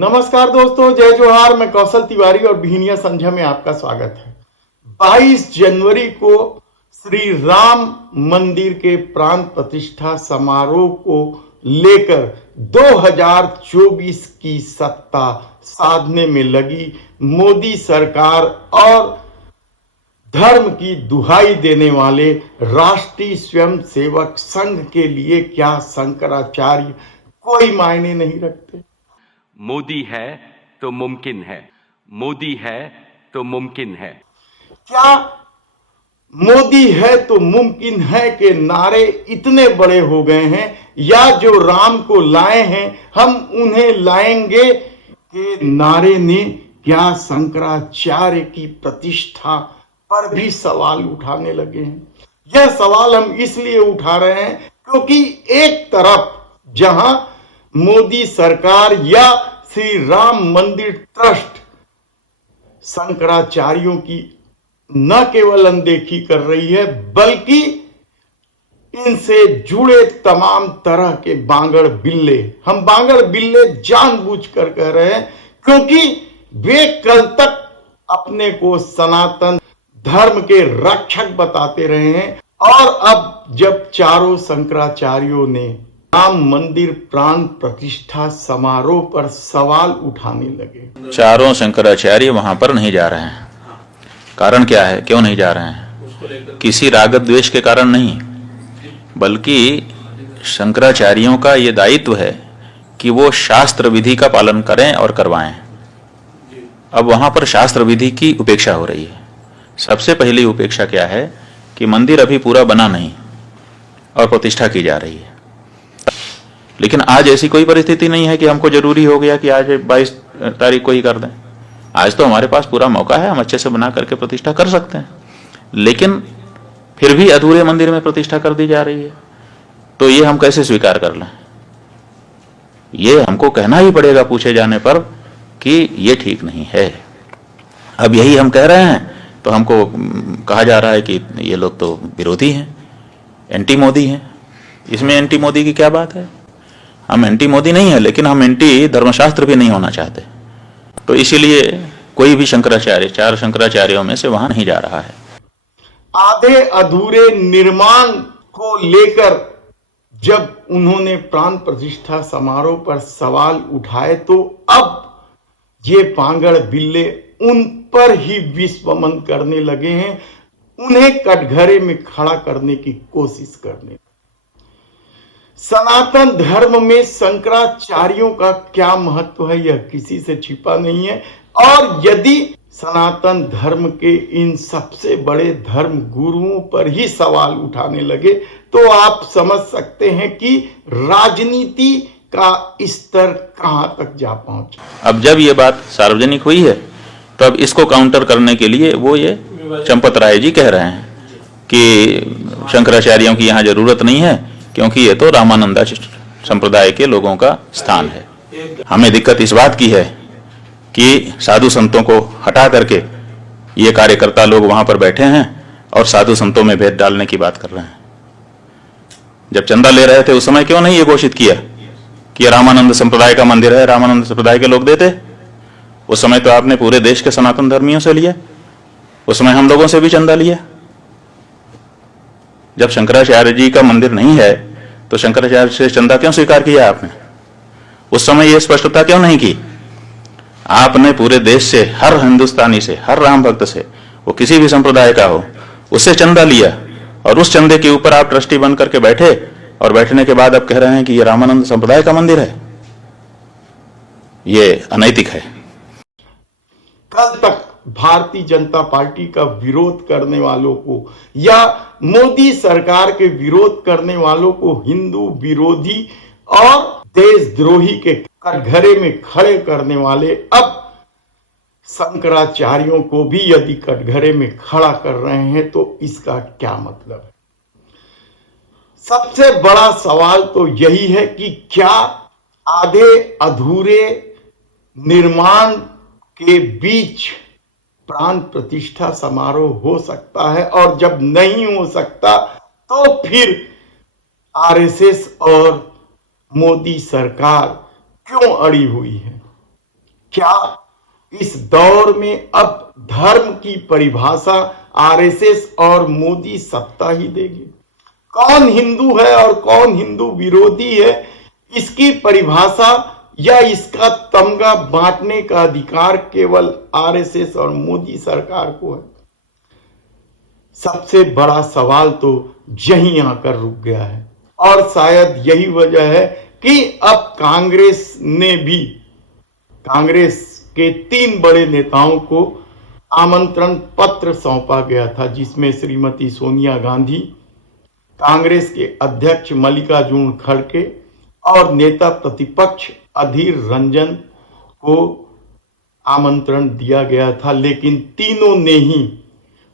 नमस्कार दोस्तों, जय जोहार। मैं कौशल तिवारी और बिहनिया संध्या में आपका स्वागत है। 22 जनवरी को श्री राम मंदिर के प्राण प्रतिष्ठा समारोह को लेकर 2024 की सत्ता साधने में लगी मोदी सरकार और धर्म की दुहाई देने वाले राष्ट्रीय स्वयंसेवक संघ के लिए क्या शंकराचार्य कोई मायने नहीं रखते। मोदी है तो मुमकिन है, मोदी है तो मुमकिन है। क्या मोदी है तो मुमकिन है के नारे इतने बड़े हो गए हैं, या जो राम को लाए हैं हम उन्हें लाएंगे के नारे ने क्या शंकराचार्य की प्रतिष्ठा पर भी सवाल उठाने लगे हैं। यह सवाल हम इसलिए उठा रहे हैं क्योंकि एक तरफ जहां मोदी सरकार या श्री राम मंदिर ट्रस्ट शंकराचार्यों की न केवल अनदेखी कर रही है, बल्कि इनसे जुड़े तमाम तरह के बांगड़ बिल्ले, हम बांगड़ बिल्ले जानबूझकर कह रहे हैं क्योंकि वे कल तक अपने को सनातन धर्म के रक्षक बताते रहे हैं, और अब जब चारों शंकराचार्यों ने राम मंदिर प्राण प्रतिष्ठा समारोह पर सवाल उठाने लगे। चारों शंकराचार्य वहां पर नहीं जा रहे हैं। कारण क्या है, क्यों नहीं जा रहे हैं? किसी राग द्वेष के कारण नहीं, बल्कि शंकराचार्यों का ये दायित्व है कि वो शास्त्र विधि का पालन करें और करवाएं। अब वहां पर शास्त्र विधि की उपेक्षा हो रही है। सबसे पहली उपेक्षा क्या है कि मंदिर अभी पूरा बना नहीं और प्रतिष्ठा की जा रही है। लेकिन आज ऐसी कोई परिस्थिति नहीं है कि हमको जरूरी हो गया कि आज 22 तारीख को ही कर दें। आज तो हमारे पास पूरा मौका है, हम अच्छे से बना करके प्रतिष्ठा कर सकते हैं। लेकिन फिर भी अधूरे मंदिर में प्रतिष्ठा कर दी जा रही है, तो ये हम कैसे स्वीकार कर लें? ये हमको कहना ही पड़ेगा पूछे जाने पर कि ये ठीक नहीं है। अब यही हम कह रहे हैं तो हमको कहा जा रहा है कि ये लोग तो विरोधी हैं, एंटी मोदी हैं। इसमें एंटी मोदी की क्या बात है? हम एंटी मोदी नहीं है, लेकिन हम एंटी धर्मशास्त्र भी नहीं होना चाहते। तो इसीलिए कोई भी शंकराचार्य, चार शंकराचार्यों में से वहां नहीं जा रहा है। आधे अधूरे निर्माण को लेकर जब उन्होंने प्राण प्रतिष्ठा समारोह पर सवाल उठाए, तो अब ये पांगड़ बिल्ले उन पर ही विश्वमन करने लगे हैं, उन्हें कटघरे में खड़ा करने की कोशिश करने। सनातन धर्म में शंकराचार्यों का क्या महत्व है, यह किसी से छिपा नहीं है। और यदि सनातन धर्म के इन सबसे बड़े धर्म गुरुओं पर ही सवाल उठाने लगे, तो आप समझ सकते हैं कि राजनीति का स्तर कहां तक जा पहुंचा। अब जब ये बात सार्वजनिक हुई है, तो अब इसको काउंटर करने के लिए वो ये चंपत राय जी कह रहे हैं कि शंकराचार्यों की यहाँ जरूरत नहीं है, क्योंकि ये तो रामानंदा संप्रदाय के लोगों का स्थान है। हमें दिक्कत इस बात की है कि साधु संतों को हटा करके ये कार्यकर्ता लोग वहां पर बैठे हैं और साधु संतों में भेद डालने की बात कर रहे हैं। जब चंदा ले रहे थे उस समय क्यों नहीं ये घोषित किया कि रामानंद संप्रदाय का मंदिर है, रामानंद संप्रदाय के लोग देते? उस समय तो आपने पूरे देश के सनातन धर्मियों से लिया, उस समय हम लोगों से भी चंदा लिया। जब शंकराचार्य जी का मंदिर नहीं है तो शंकराचार्य से चंदा क्यों स्वीकार किया आपने? उस समय ये स्पष्टता क्यों नहीं की? आपने पूरे देश से, हर हिंदुस्तानी से, हर राम भक्त से, वो किसी भी संप्रदाय का हो, उससे चंदा लिया और उस चंदे के ऊपर आप ट्रस्टी बन करके बैठे, और बैठने के बाद आप कह रहे हैं कि ये रामानंद संप्रदाय का मंदिर है। ये अनैतिक है। कल तक भारतीय जनता पार्टी का विरोध करने वालों को या मोदी सरकार के विरोध करने वालों को हिंदू विरोधी और देशद्रोही के कटघरे में खड़े करने वाले अब शंकराचार्यों को भी यदि कटघरे में खड़ा कर रहे हैं, तो इसका क्या मतलब है? सबसे बड़ा सवाल तो यही है कि क्या आधे अधूरे निर्माण के बीच प्राण प्रतिष्ठा समारोह हो सकता है, और जब नहीं हो सकता तो फिर आरएसएस और मोदी सरकार क्यों अड़ी हुई है? क्या इस दौर में अब धर्म की परिभाषा आरएसएस और मोदी सत्ता ही देगी? कौन हिंदू है और कौन हिंदू विरोधी है, इसकी परिभाषा या इसका तमगा बांटने का अधिकार केवल आरएसएस और मोदी सरकार को है। सबसे बड़ा सवाल तो यहीं आकर रुक गया है और शायद यही वजह है कि अब कांग्रेस के 3 बड़े नेताओं को आमंत्रण पत्र सौंपा गया था, जिसमें श्रीमती सोनिया गांधी, कांग्रेस के अध्यक्ष मल्लिकार्जुन खड़गे और नेता प्रतिपक्ष अधीर रंजन को आमंत्रण दिया गया था। लेकिन तीनों ने ही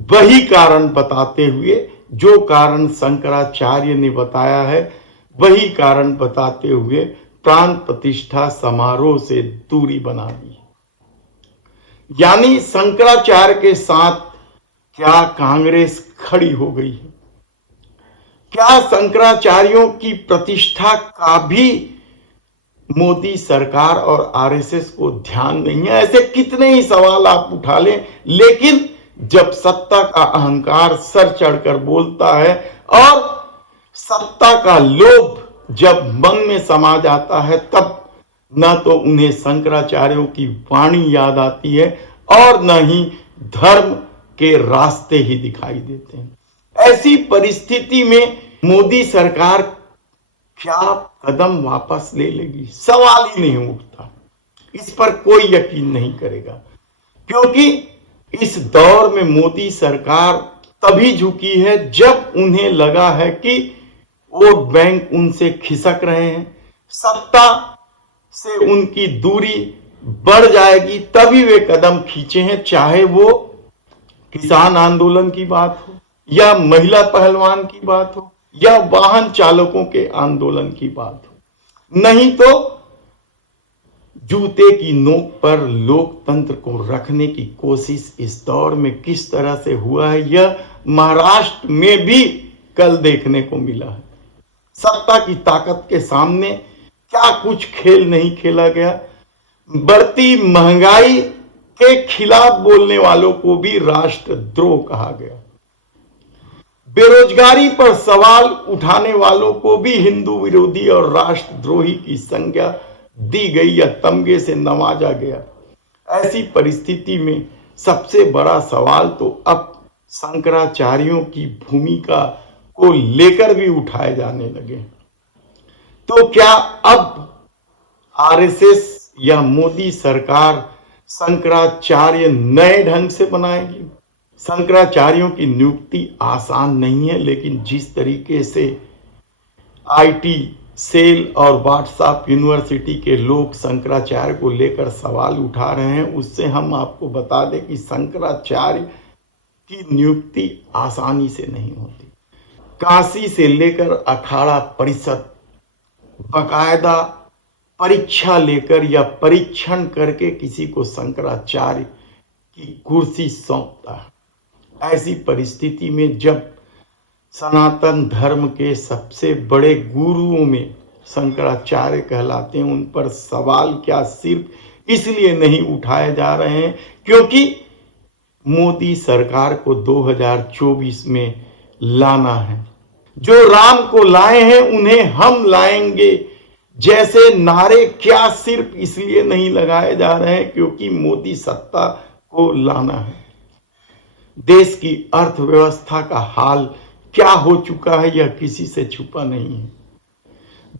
वही कारण बताते हुए, जो कारण शंकराचार्य ने बताया है, वही कारण बताते हुए प्राण प्रतिष्ठा समारोह से दूरी बना दी। यानी शंकराचार्य के साथ क्या कांग्रेस खड़ी हो गई है? क्या शंकराचार्यों की प्रतिष्ठा का भी मोदी सरकार और आरएसएस को ध्यान नहीं है? ऐसे कितने ही सवाल आप उठा लें, लेकिन जब सत्ता का अहंकार सर चढ़कर बोलता है और सत्ता का लोभ जब मन में समा जाता है, तब न तो उन्हें शंकराचार्यों की वाणी याद आती है और न ही धर्म के रास्ते ही दिखाई देते हैं। ऐसी परिस्थिति में मोदी सरकार क्या कदम वापस ले लेगी? सवाल ही नहीं उठता। इस पर कोई यकीन नहीं करेगा, क्योंकि इस दौर में मोदी सरकार तभी झुकी है जब उन्हें लगा है कि वोट बैंक उनसे खिसक रहे हैं, सत्ता से उनकी दूरी बढ़ जाएगी, तभी वे कदम खींचे हैं। चाहे वो किसान आंदोलन की बात हो, या महिला पहलवान की बात हो, या वाहन चालकों के आंदोलन की बात हो। नहीं तो जूते की नोक पर लोकतंत्र को रखने की कोशिश इस दौर में किस तरह से हुआ है, यह महाराष्ट्र में भी कल देखने को मिला है। सत्ता की ताकत के सामने क्या कुछ खेल नहीं खेला गया। बढ़ती महंगाई के खिलाफ बोलने वालों को भी राष्ट्रद्रोह कहा गया। बेरोजगारी पर सवाल उठाने वालों को भी हिंदू विरोधी और राष्ट्रद्रोही की संज्ञा दी गई या तमगे से नवाजा गया। ऐसी परिस्थिति में सबसे बड़ा सवाल तो अब शंकराचार्यों की भूमिका को लेकर भी उठाए जाने लगे। तो क्या अब आरएसएस या मोदी सरकार शंकराचार्य नए ढंग से बनाएगी? शंकराचार्यों की नियुक्ति आसान नहीं है, लेकिन जिस तरीके से आईटी सेल और व्हाट्सएप यूनिवर्सिटी के लोग शंकराचार्य को लेकर सवाल उठा रहे हैं, उससे हम आपको बता दें कि शंकराचार्य की नियुक्ति आसानी से नहीं होती। काशी से लेकर अखाड़ा परिषद बाकायदा परीक्षा लेकर या परीक्षण करके किसी को शंकराचार्य की कुर्सी सौंपता है। ऐसी परिस्थिति में जब सनातन धर्म के सबसे बड़े गुरुओं में शंकराचार्य कहलाते हैं, उन पर सवाल क्या सिर्फ इसलिए नहीं उठाए जा रहे हैं क्योंकि मोदी सरकार को 2024 में लाना है। जो राम को लाए हैं उन्हें हम लाएंगे जैसे नारे क्या सिर्फ इसलिए नहीं लगाए जा रहे हैं क्योंकि मोदी सत्ता को लाना है। देश की अर्थव्यवस्था का हाल क्या हो चुका है यह किसी से छुपा नहीं है।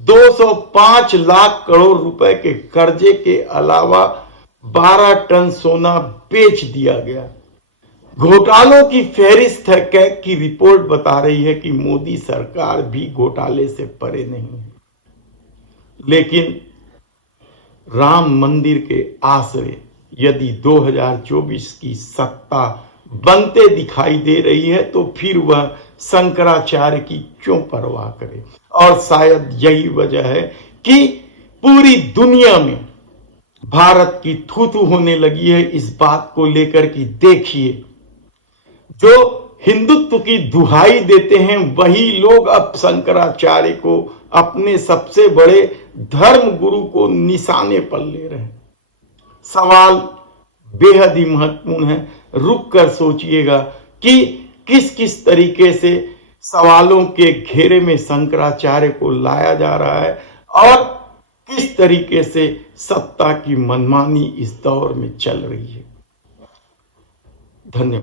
205 लाख करोड़ रुपए के कर्जे के अलावा 12 टन सोना बेच दिया गया। घोटालों की फहरिस्त है। कैग की रिपोर्ट बता रही है कि मोदी सरकार भी घोटाले से परे नहीं है। लेकिन राम मंदिर के आसरे यदि 2024 की सत्ता बनते दिखाई दे रही है तो फिर वह शंकराचार्य की क्यों परवाह करे। और शायद यही वजह है कि पूरी दुनिया में भारत की थू थू होने लगी है इस बात को लेकर कि देखिए, जो हिंदुत्व की दुहाई देते हैं वही लोग अब शंकराचार्य को अपने सबसे बड़े धर्म गुरु को निशाने पर ले रहे हैं। सवाल बेहद ही महत्वपूर्ण है। रुक कर सोचिएगा कि किस किस तरीके से सवालों के घेरे में शंकराचार्य को लाया जा रहा है और किस तरीके से सत्ता की मनमानी इस दौर में चल रही है। धन्यवाद।